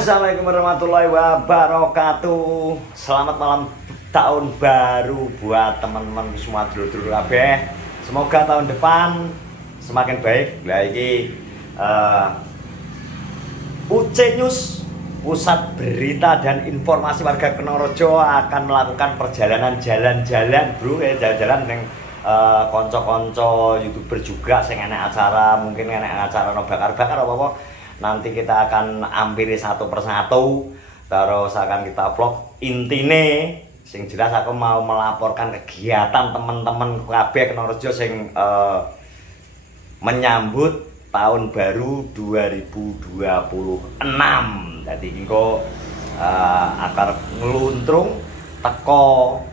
Assalamualaikum warahmatullahi wabarakatuh. Selamat malam tahun baru buat teman-teman semua dulur-dulur kabeh. Semoga tahun depan semakin baik. Lah iki UC News, Pusat Berita dan Informasi Warga Kenorojo akan melakukan perjalanan jalan-jalan, bro, jalan-jalan yang konco-konco YouTuber juga sing enek acara, mungkin enek acara no bakar-bakar apa-apa. Nanti kita akan ampiri satu persatu, terus akan kita vlog. Intine sing jelas aku mau melaporkan kegiatan teman-teman kabeh Kenorojo sing menyambut tahun baru 2026. Jadi engko akar ngeluntrung teko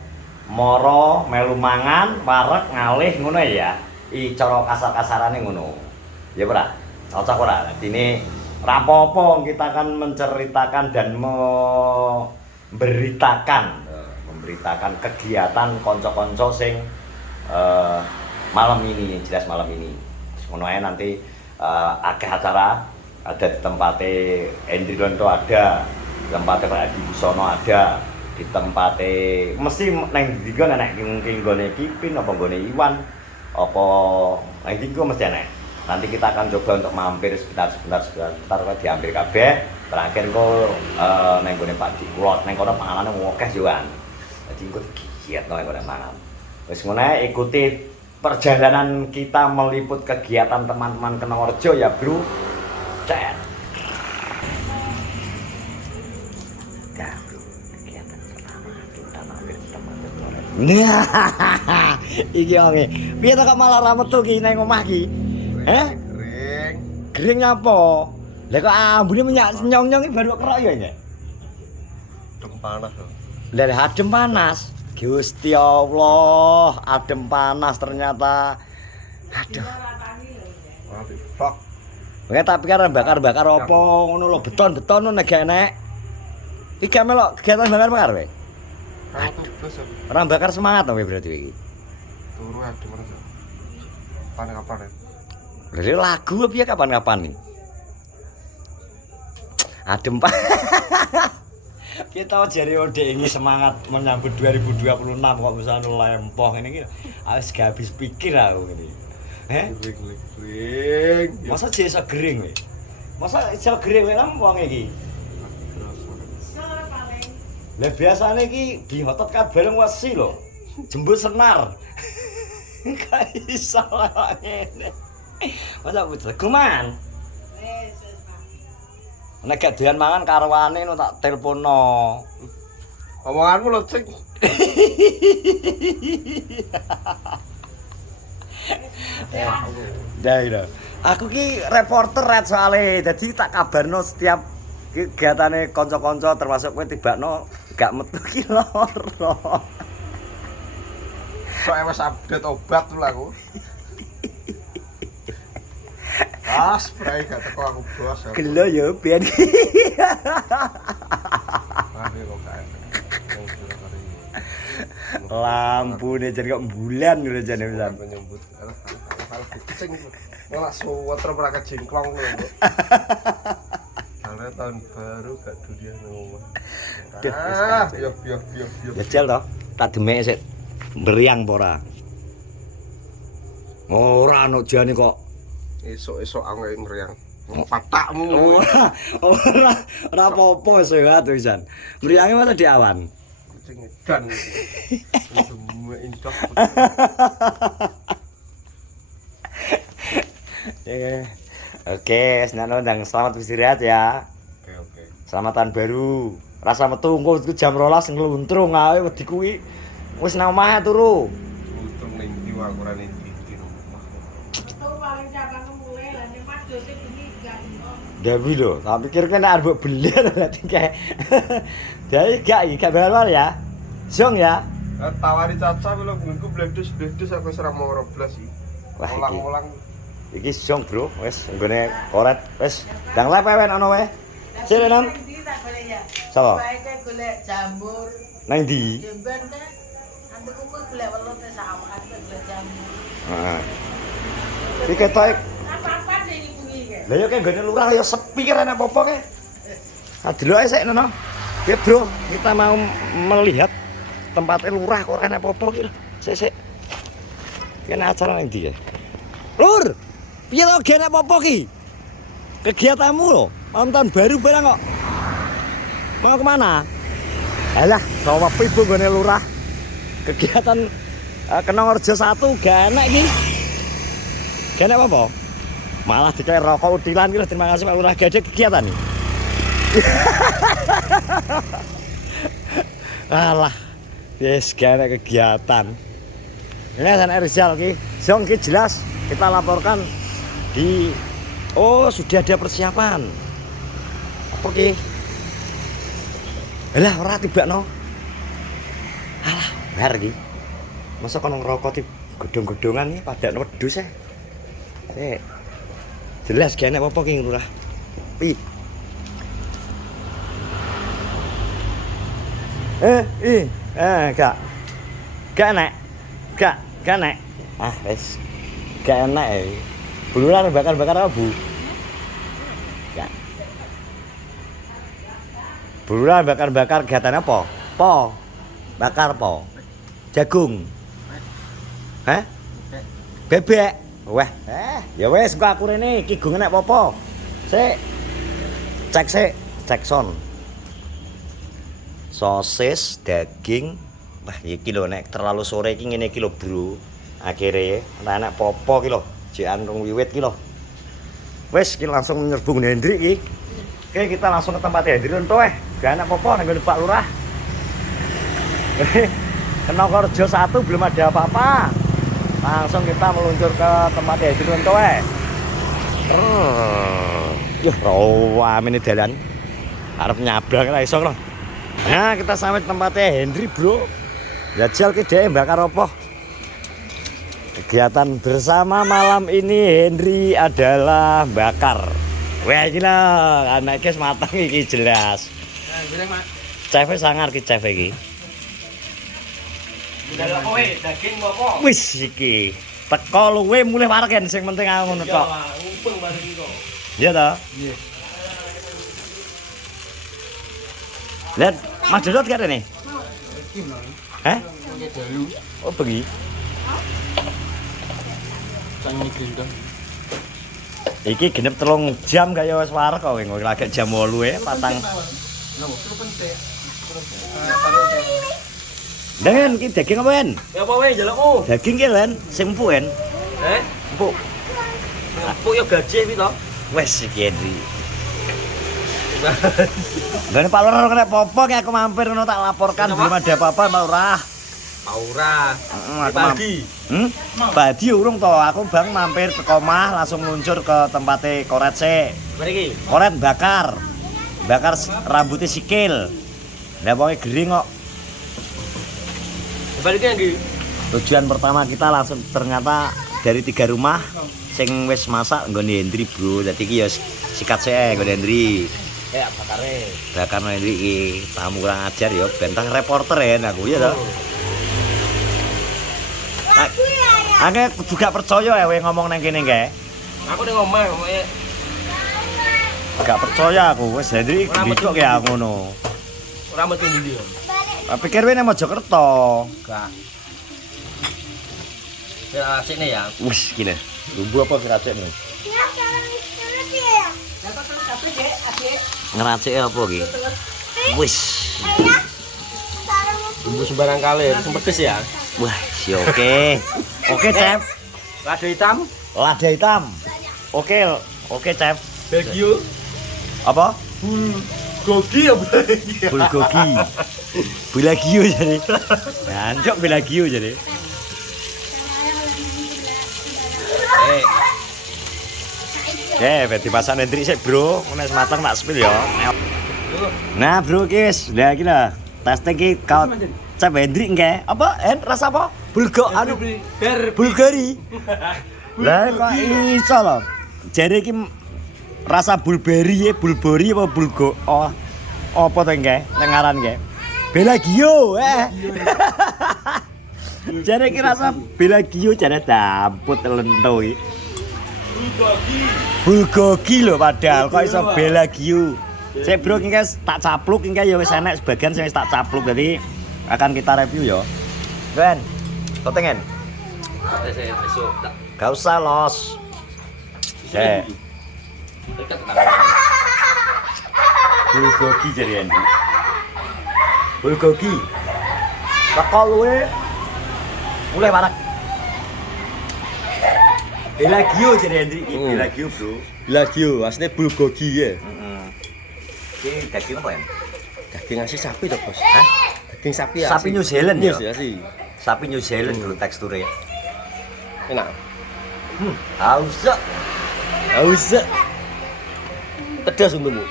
moro melu mangan wareg ngalih ngono ya. I cara kasar-kasarane ngono. Ya ora? Cocok ora? Dene rapopo kita akan menceritakan dan memberitakan kegiatan konco-konco sing malam ini, jelas malam ini. Ngono ae nanti akeh acara, ada di tempatnya Hendri Lonto ada, di tempatnya Pak Adi Busono ada, di tempatnya mesti neng digo nek mungkin gone Kipin apa gone Iwan apa neng digo mesti enek. Nanti kita akan coba untuk mampir sebentar diambil kabeh. Terakhir kok neng gone Pak Dikulot neng kono pangane akeh joan. Jadi engko giat nang kono mangan. Wis ngono ae, ikuti perjalanan kita meliput kegiatan teman-teman Kenorojo ya, Bro. Cet. Dah, Bro. Kegiatan pertama kita mampir ke teman-teman Kenorojo. Nah, iki wonge. Piye to kok malah ra metu ki nang omah ki? Gering. Gering apa? Lah kok ambune menyak nyong-nyong iki baru kerok ya, Nyek? Adem panas lho. Lah adem panas. Gusti Allah, adem panas ternyata. Aduh. Mati fak. Kowe tak pikir bakar-bakar apa ngono lho, beton-beton ngono nek enek. Iki gak melok kegiatan bakar-bakar kowe. Ora bakar semangat to kowe berarti iki. Turu adem terus. Kapan ya? Lha lagu piye kapan-kapan nih? Adem Pak. Kita jari ode ini semangat menyambut 2026 kok bisa lempoh ini ki wis gak habis pikir aku ini. Gering. Masa iso gering kowe? Masa iso gering kowe nang wong iki? Lah biasane iki dihotot kabel wesi lho. Jembut senar. Gak iso ngene. Masa puter kuman. Nek gak doyan mangan karwane no tak telepono. Omonganmu lho, Cing. Dah. Aku ki reporter red soalé, dadi tak kabarno setiap kegiatane kanca-kanca termasuk kowe tibakno gak metu ki loro. Sok wis update obat lho aku. Spray gak teko aku bos. Gelo ya ben. Lampune jadi kok bulan lho jane pisan. Menyambut. Cing. Malah suweter ora kejengklong lho, Mbok. Karena tahun baru gak dunia nang omah. Yo. Jajal to, tak demek sik. Meriang apa ora? Ora ono jane kok. Esok-esok aku meriang. Patakmu. Ora apa-apa sehat pisan. Meriange masa di awan. Kucing edan. Semua indah. Oke, senang undang selamat beristirahat ya. Oke. Selamat tahun baru. Rasa metu engko jam 12 ngluntrung ae wedi kuwi. Wis nang omah turu. Untung ning ndi aku ora ning ndi. Dewi lho, tak pikir kan arep beli berarti kayak. Jadi gak bayar ya. Song ya. Tawari Caca lho ngku bledes aku wis ora mau 12 iki. Ulang-ulang. Iki song, Bro. Wis nggone koret. Wis ndang lepe wen ono wae. Sire nang. Sapa? Baike golek jamur. Nang ndi? Jemben kan. Nanti kuku golek welut sawah golek jamur. Heeh. Iki ketok Apa-apa deh ini bunyi ke. Lah yo kek nggone lurah yo sepi kira apa-apa ke. Dulu aja nono. Ya bro, kita mau melihat tempatnya lurah kok enak apa-apa gitu. Sik. Kena acara nang ndi ya? Lur, piye to gene apa-apa ki? Kegiatanmu lho, malam tahun baru barang kok. Mau kemana? Alah, sawah ibu gone lurah. Kegiatan Kenongorjo 1 gak enak iki. Gak enak apa? Malah dikira rokok utilan gitu. Terima kasih Pak Lurah, gak ada kegiatan nih. Alah, yes, gak ada kegiatan. Ini sana Rizal ki, song ki jelas kita laporkan di. Oh, sudah ada persiapan. Apa ki? Alah, ora tiba no. Alah, bar ki. Masa kono ngerokok di gedung-gedungan nih pada wedhus ya. Jelas gak enak apa-apa ki Lurah. Pi. Gak. Gak enak. Gak enak. Ah, wis. Gak enak ya. Buluran bakar-bakar apa, Bu? Gak. Buluran bakar-bakar kegiatan apa? Po. Bakar po. Jagung. Hah? Bebek. Wah, ya wes kok aku rene iki go enek apa-apa. Sik. Cek son. Sosis, daging. Wah, iki lho nek terlalu sore iki ngene iki lho, Bro. Akhire enak apa-apa iki lho. Jikan rung wiwit iki lho. Wes iki langsung nyerbu Hendrik iki. Oke, kita langsung ke tempat Hendrik entuk Gak enak apa-apa nang Pak Lurah. Kenongorjo 1 belum ada apa-apa. Langsung kita meluncur ke tempat Hendrik entuk Yuh, rawa ini dalan. Arep nyabrang ra iso lho. Nah, kita sampai tempatnya Hendrik, Bro. Jajal ki dhek bakar apa? Kegiatan bersama malam ini Hendrik adalah bakar. Wah, iki lho, anak iki matang iki jelas. Nah, bilang Mak. Chef sangar ki chef iki. Ndelok kowe daging apa? Wis iki. Teko luwe mulih wargen sing penting aku ngono tok. Ya, ngumpul bareng iki kok. Iya ta? Iya. Lihat, Mas Dodot gak ada nih? Hah? Oh, pergi. Iki genep 3 jam gak ya wis warek kok kowe lagi jam 8 patang. Dengan iki daging apa, En? Ya apa wae njalukmu? Daging ki, Len, sing empuk, En. Empuk. Empuk ya gaji iki to. Wes iki, Hendri. Lah Pak Lurah kena apa-apa ki aku mampir ngono tak laporkan belum ada apa-apa Pak Lurah. Aura. Aku pagi. Pagi urung to, aku bang mampir ke omah langsung meluncur ke tempatnya koret sik. Mriki. Koret bakar. Bakar rambutnya sikil. Lah pokoke gering kok. Balik lagi. Tujuan pertama kita langsung ternyata dari 3 rumah sing wis masak nggone Hendri, Bro. Dadi iki ya sikat sik nggone Hendri. Ya bakare. Bakar Hendri iki tamu kurang ajar ya bentang reporter ya aku ya to. Aku juga percaya ya we ngomong nang kene kae. Aku ning omah pokoke. Gak percaya aku wis Hendri gedhok ya ngono. Ora mesti ndi yo. Pikir we nang Mojokerto. Gak. Ya asine ya. Wis gile. Bumbu apa diracik nih? Ngeracik apa iki? Wis. Bumbu sembarang kali, pedes ya. Wah, si oke. Oke, Chef. Lada hitam, Lada hitam. Oke, Chef. Belgio, Apa? bulgogi ya Bulgogi. Belagio jadi. Jancuk belagio jadi. Berarti pasan Hendrik sih, Bro. Nek matang tak spill ya. Nah, Bro, guys, udah iki lah. Testing ki kau Chef Hendrik nggih. Apa? Rasa apa? Bulgari. Lah kok iso lho. Jare iki rasa bulberi bulbori apa bulgo. Oh. Apa to nggih? Nang ngaran nggih. Belagio, Jare iki rasa belagio jare damput lento iki. Bulgogi lho padahal kok iso belagio. Sik bro, iki tak capluk iki ya wis enek sebagian sing wis tak capluk. Jadi akan kita review ya. Ben, kotengen. Besok tak. Gak usah los. Sik. Dekat Bulgogi jadi Andi. Bulgogi. Teko luwe. Mulai warak. Belagio jadi Andi. Belagio, Bro. Belagio, asline bulgogi ya. Heeh. Iki daging apa ya? Daging asli sapi toh, Bos. Hah? Daging sapi ya. Sapi New Zealand ya? Iya sih. Sapi New Zealand bro teksturnya. Enak. Haus. Haus. Pedas untukmu.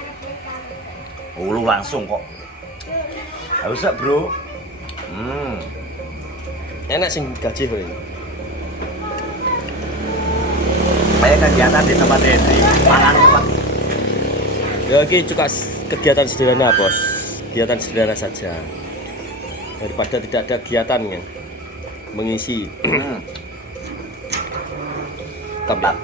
Ulu langsung kok. Haus bro. Enak sing gaji kowe. Kayak kegiatan di tempat Hendri, makan tempat. Ya ini juga kegiatan sederhana bos, kegiatan sederhana saja daripada tidak ada kegiatan kan mengisi Tempat.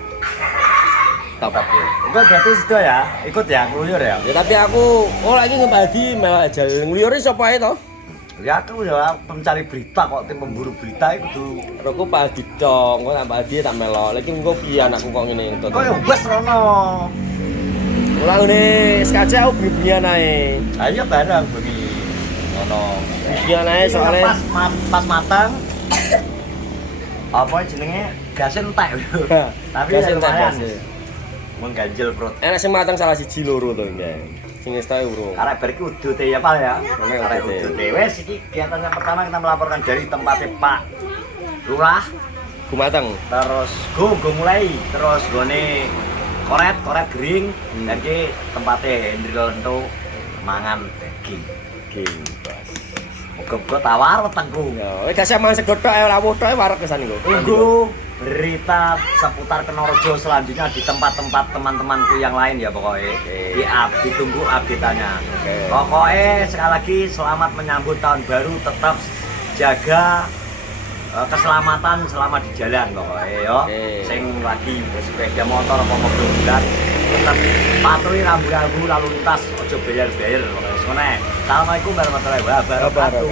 tempat ya. Itu berarti sudah ya, ikut ya, ngeluyur ya. Ya tapi aku lagi ngebagi malah aja ngeluyuri siapa itu Ya aku ya pencari berita kok, tim pemburu berita itu. aku Pak Adi dong, kok Pak Adi tak melok lagi gue piye anakku kok ngene itu Kok ya bos rono. ulang nih SKC aku beli naik Ayo bareng bengi. Ngono. beli naik soalnya pas matang. Apa jenenge? Gasnya entek. Tapi Gasnya ya entek, lumayan. gasnya. Mengganjel perut. enak sing matang salah siji loro to nggih sing istae urung Karena berarti udut ya Pak ya. Mana Karena udut? udut. Wes iki kegiatan yang pertama kita melaporkan dari tempatnya Pak Lurah. kumatang Terus go mulai. Terus gone koret kering. Dan ki tempatnya Hendri Lento mangan daging. king bos Muga-muga tawar wetengku. ya wis gak mangan sego tok ae lawuh tok warak kesan iku Tunggu berita seputar Kenorojo selanjutnya di tempat-tempat teman-temanku yang lain ya pokoknya. Ditunggu update-nya. Pokoknya sekali lagi selamat menyambut tahun baru, tetap jaga keselamatan selama di jalan pokoknya yo. Sing lagi bersepeda motor apa mobil berat tetap patuhi rambu-rambu lalu lintas, ojo bayar-bayar. Pokoknya Assalamualaikum warahmatullahi wabarakatuh.